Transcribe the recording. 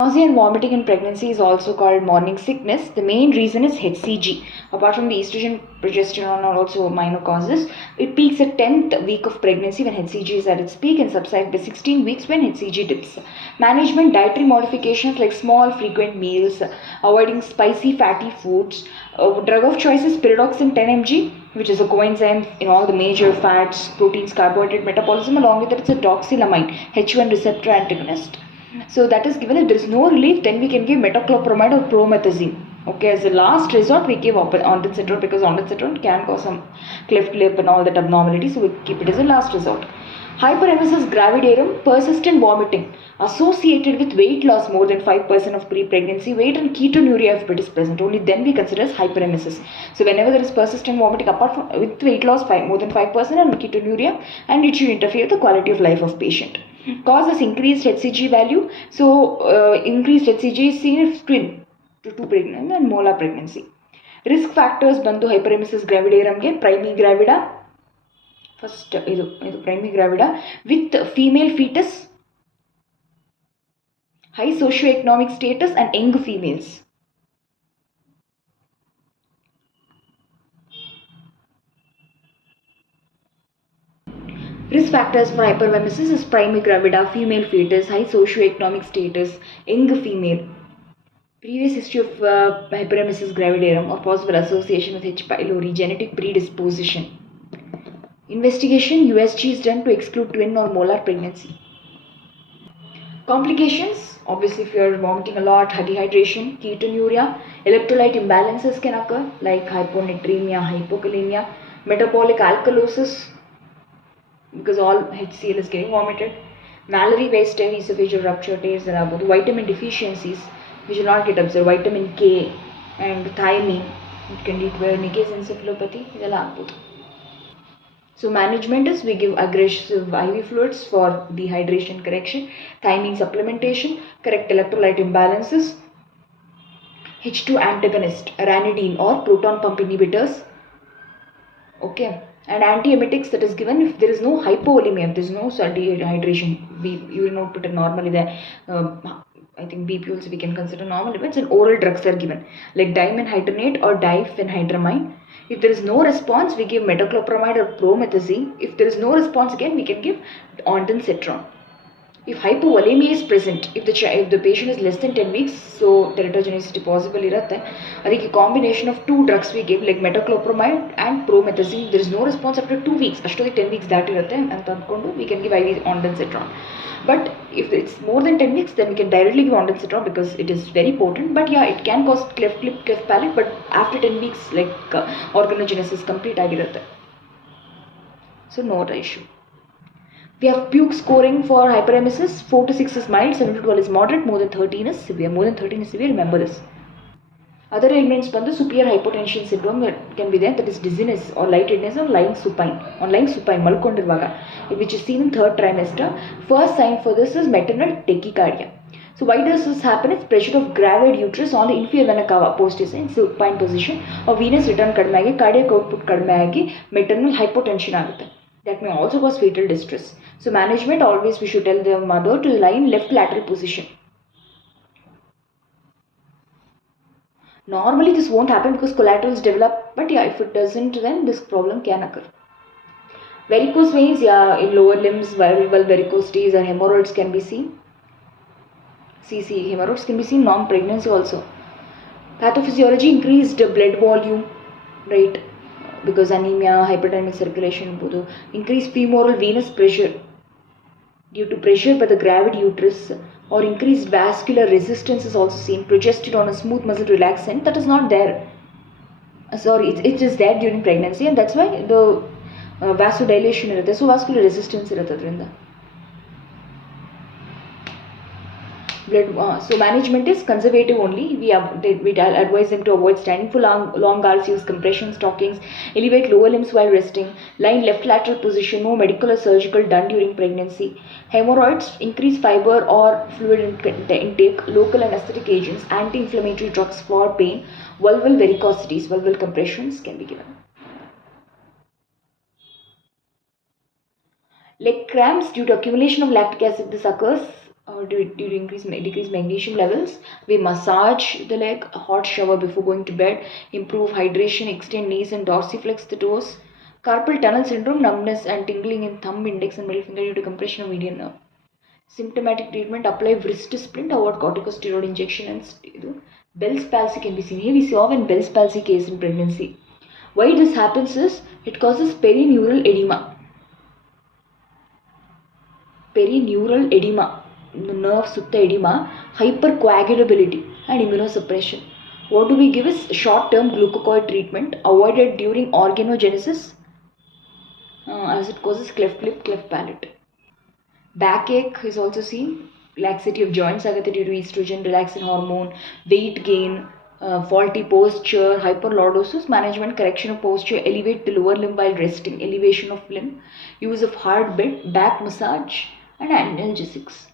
Nausea and vomiting in pregnancy is also called morning sickness. The main reason is HCG. Apart from the estrogen, progesterone are also minor causes. It peaks at 10th week of pregnancy when HCG is at its peak and subsides by 16 weeks when HCG dips. Management: dietary modifications like small frequent meals, avoiding spicy fatty foods. Drug of choice is pyridoxine 10 mg, which is a coenzyme in all the major fats, proteins, carbohydrate metabolism. Along with that, it's a doxylamine, H1 receptor antagonist. So that is given. If there is no relief, then we can give metoclopramide or promethazine. Okay, as a last resort, we give ondansetron because ondansetron can cause some cleft lip and all that abnormality. So we keep it as a last resort. Hyperemesis gravidarum, persistent vomiting associated with weight loss more than 5% of pre-pregnancy weight and ketonuria if it is present. Only then we consider as hyperemesis. So whenever there is persistent vomiting apart from with weight loss more than 5% and ketonuria, and it should interfere with the quality of life of patient. Causes increased HCG value. So increased HCG is seen if twin to 2 pregnant and molar pregnancy. Risk factors ಬಂದು hyperemesis gravidarum primi gravida. First ಇದು primi gravida with female fetus, high socio-economic status and young females. Risk factors for hyperemesis is primi gravida, female fetus, high socio-economic status, young female. Previous history of hyperemesis gravidarum or possible association with H. pylori, genetic predisposition. Investigation: USG is done to exclude twin or molar pregnancy. Complications: obviously if you are vomiting a lot, dehydration, ketonuria, electrolyte imbalances can occur like hyponatremia, hypokalemia, metabolic alkalosis because all HCl is getting vomited, Mallory waste, esophageal rupture, tears and about vitamin deficiencies which will not get absorbed, vitamin K and thiamine, it can lead to Wernicke's encephalopathy. So management is we give aggressive IV fluids for dehydration correction, thiamine supplementation, correct electrolyte imbalances, H2 antagonist, ranitidine or proton pump inhibitors. Okay, and antiemetics that is given if there is no hypovolemia, if there is no dehydration. You will not put it normally there. I think BPULs we can consider normal limits, and oral drugs are given like dimenhydrinate or diphenhydramine. If there is no response, we give metoclopramide or promethazine. If there is no response, again we can give ondansetron. If hypovolemia is present, if the patient is less than 10 weeks, so teratogenicity possible irutte. I think a combination of 2 drugs we give like metoclopramide and promethazine. There is no response after 2 weeks. Ashtodi 10 weeks that irutte anta andukondu we can give IV ondansetron. But if it's more than 10 weeks, then we can directly give ondansetron because it is very potent. But yeah, it can cause cleft lip, cleft palate. But after 10 weeks, like organogenesis complete agirutte. So no issue. We have puke scoring for hyperemesis. 4 to 6 is mild, 7 to 12 is moderate, more than 13 is severe. More than 13 is severe, remember this. Other ailments ಬಂದು superior hypotension syndrome that can be there, that is dizziness or lightheadedness or lying supine. On lying supine, ಮಲ್ಕೊಂಡಿರುವಾಗ, which is seen in 3rd trimester. First sign for this is maternal tachycardia. So why does this happen? It's pressure of gravid uterus on the inferior vena cava postis in supine position or venous return ಕಡಿಮೆ ಆಗಿ cardiac output ಕಡಿಮೆ ಆಗಿ maternal hypotension ಆಗುತ್ತೆ. That may also cause fetal distress. So management, always we should tell the mother to lie in left lateral position. Normally this won't happen because collaterals develop, but yeah, if it doesn't, then this problem can occur. Varicose veins, yeah, in lower limbs, vulval varicosities or hemorrhoids can be seen. Hemorrhoids can be seen non-pregnancy also. Pathophysiology: increased blood volume, right? Because anemia, hypertonic circulation, increased femoral venous pressure due to pressure by the gravid uterus, or increased vascular resistance is also seen. Progesterone, a smooth muscle relaxant, that is not there. It is there during pregnancy, and that's why the vasodilation irutte. So vascular resistance irutte adrinda. So management is conservative only. We advise them to avoid standing for long hours, use compression stockings, elevate lower limbs while resting, lie in left lateral position, no medical or surgical done during pregnancy. Hemorrhoids: increase fiber or fluid intake, local anesthetic agents, anti-inflammatory drugs for pain, vulval varicosities, vulval compressions can be given. Leg cramps due to accumulation of lactic acid, this occurs due to decrease magnesium levels. We massage the leg, a hot shower before going to bed, improve hydration, extend knees and dorsiflex the toes. Carpal tunnel syndrome, numbness and tingling in thumb, index and middle finger due to compression of median nerve. Symptomatic treatment, apply wrist splint, avoid corticosteroid injection, and Bell's palsy can be seen. Here we saw in Bell's palsy case in pregnancy. Why this happens is it causes perineural edema. Perineural edema, nerve sutta edema, hypercoagulability and immunosuppression. What do we give is short-term glucocorticoid treatment avoided during organogenesis as it causes cleft lip, cleft palate. Backache is also seen. Laxity of joints due to estrogen, relaxin hormone, weight gain, faulty posture, hyperlordosis, management, correction of posture, elevate the lower limb while resting, elevation of limb, use of hard bed, back massage and analgesics.